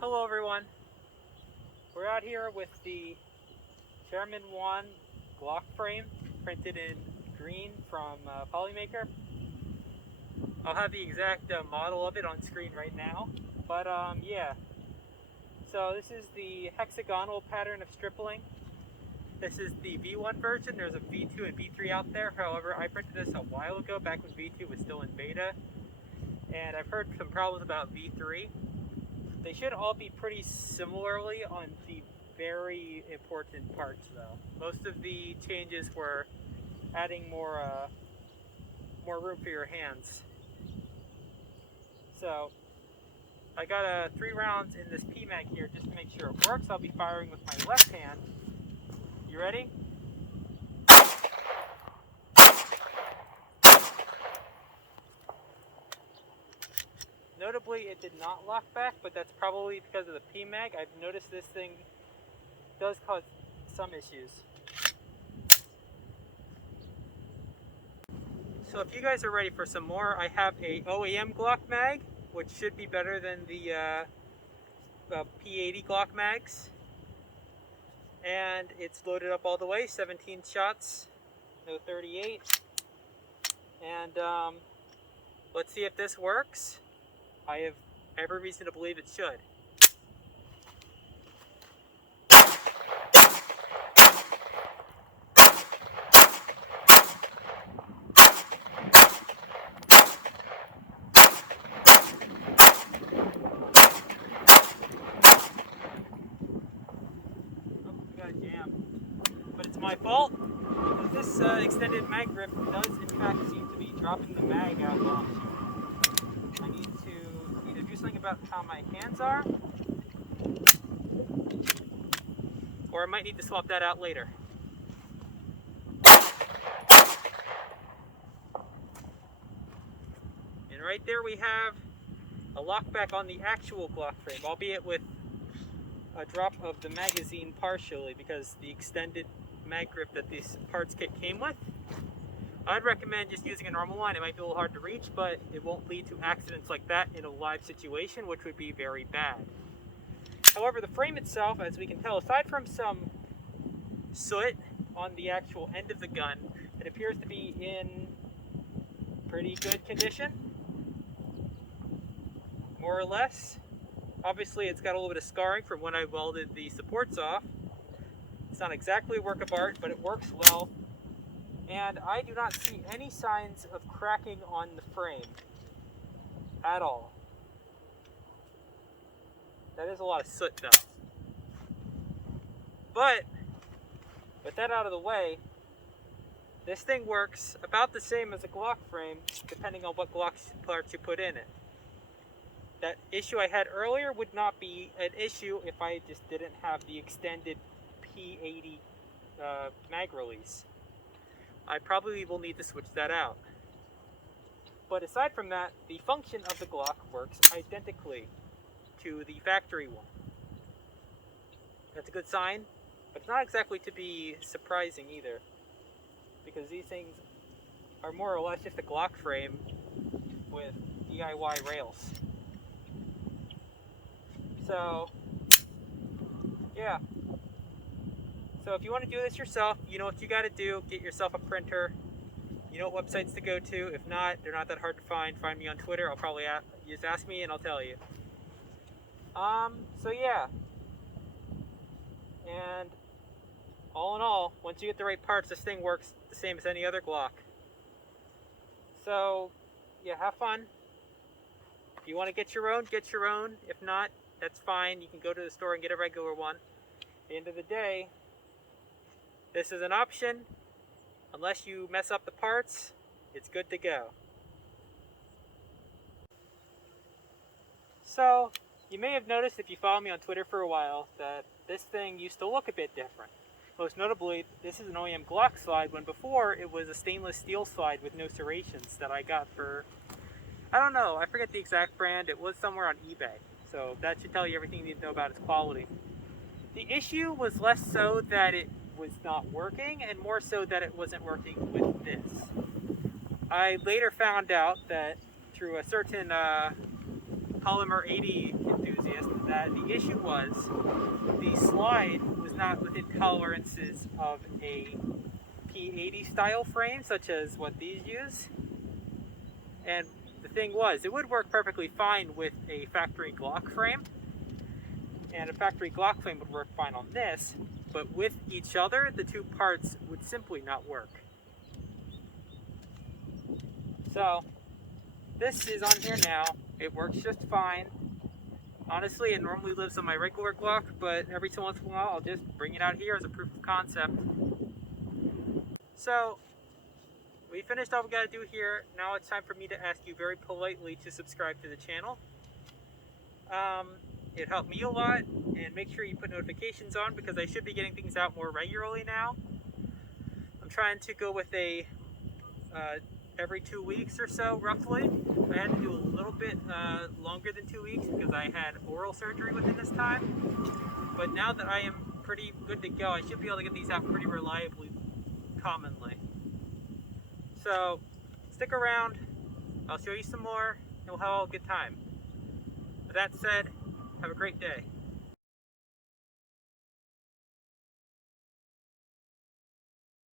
Hello everyone, we're out here with the Chairmanwon Glock frame printed in green from Polymaker. I'll have the exact model of it on screen right now, but yeah. So this is the hexagonal pattern of stripling. This is the V1 version. There's a V2 and V3 out there. However, I printed this a while ago, back when V2 was still in beta, and I've heard some problems about V3. They should all be pretty similarly on the very important parts though. Most of the changes were adding more room for your hands. So I got 3 rounds in this P-mag here just to make sure it works. I'll be firing with my left hand. You ready? Notably, it did not lock back, but that's probably because of the P-mag. I've noticed this thing does cause some issues. So if you guys are ready for some more, I have a OEM Glock mag, which should be better than the P80 Glock mags. And it's loaded up all the way, 17 shots, no 38. And let's see if this works. I have every reason to believe it should. Oh, got a jam. But it's my fault, because this extended mag grip does in fact seem to be dropping the mag out while I'm shooting. I need to either do something about how my hands are, or I might need to swap that out later. And right there we have a lockback on the actual Glock frame, albeit with a drop of the magazine partially because the extended mag grip that this parts kit came with. I'd recommend just using a normal one. It might be a little hard to reach, but it won't lead to accidents like that in a live situation, which would be very bad. However, the frame itself, as we can tell, aside from some soot on the actual end of the gun, it appears to be in pretty good condition, more or less. Obviously, it's got a little bit of scarring from when I welded the supports off. It's not exactly a work of art, but it works well. And I do not see any signs of cracking on the frame at all. That is a lot of soot though. But with that out of the way, this thing works about the same as a Glock frame, depending on what Glock parts you put in it. That issue I had earlier would not be an issue if I just didn't have the extended P80 mag release. I probably will need to switch that out. But aside from that, the function of the Glock works identically to the factory one. That's a good sign, but it's not exactly to be surprising either, because these things are more or less just a Glock frame with DIY rails. So, yeah. So if you want to do this yourself, you know what you got to do. Get yourself a printer. You know what websites to go to. If not, they're not that hard to find. Find me on Twitter. I'll probably just ask me and I'll tell you. So yeah. And all in all, once you get the right parts, this thing works the same as any other Glock. So yeah, have fun. If you want to get your own, get your own. If not, that's fine. You can go to the store and get a regular one. At the end of the day, this is an option. Unless you mess up the parts, it's good to go. So, you may have noticed if you follow me on Twitter for a while that this thing used to look a bit different. Most notably, this is an OEM Glock slide, when before it was a stainless steel slide with no serrations that I got for, I don't know, I forget the exact brand. It was somewhere on eBay. So that should tell you everything you need to know about its quality. The issue was less so that it was not working, and more so that it wasn't working with this. I later found out that through a certain polymer 80 enthusiast that the issue was the slide was not within tolerances of a P80 style frame, such as what these use. And the thing was, it would work perfectly fine with a factory Glock frame, and a factory Glock frame would work fine on this, but with each other, the two parts would simply not work. So, this is on here now. It works just fine. Honestly, it normally lives on my regular Glock, but every so once in a while, I'll just bring it out here as a proof of concept. So, we finished all we gotta do here. Now it's time for me to ask you very politely to subscribe to the channel. It helped me a lot, and make sure you put notifications on because I should be getting things out more regularly now. I'm trying to go with a every 2 weeks or so, roughly. I had to do a little bit longer than 2 weeks because I had oral surgery within this time. But now that I am pretty good to go, I should be able to get these out pretty reliably, commonly. So, stick around, I'll show you some more, and we'll have a good time. With that said, have a great day.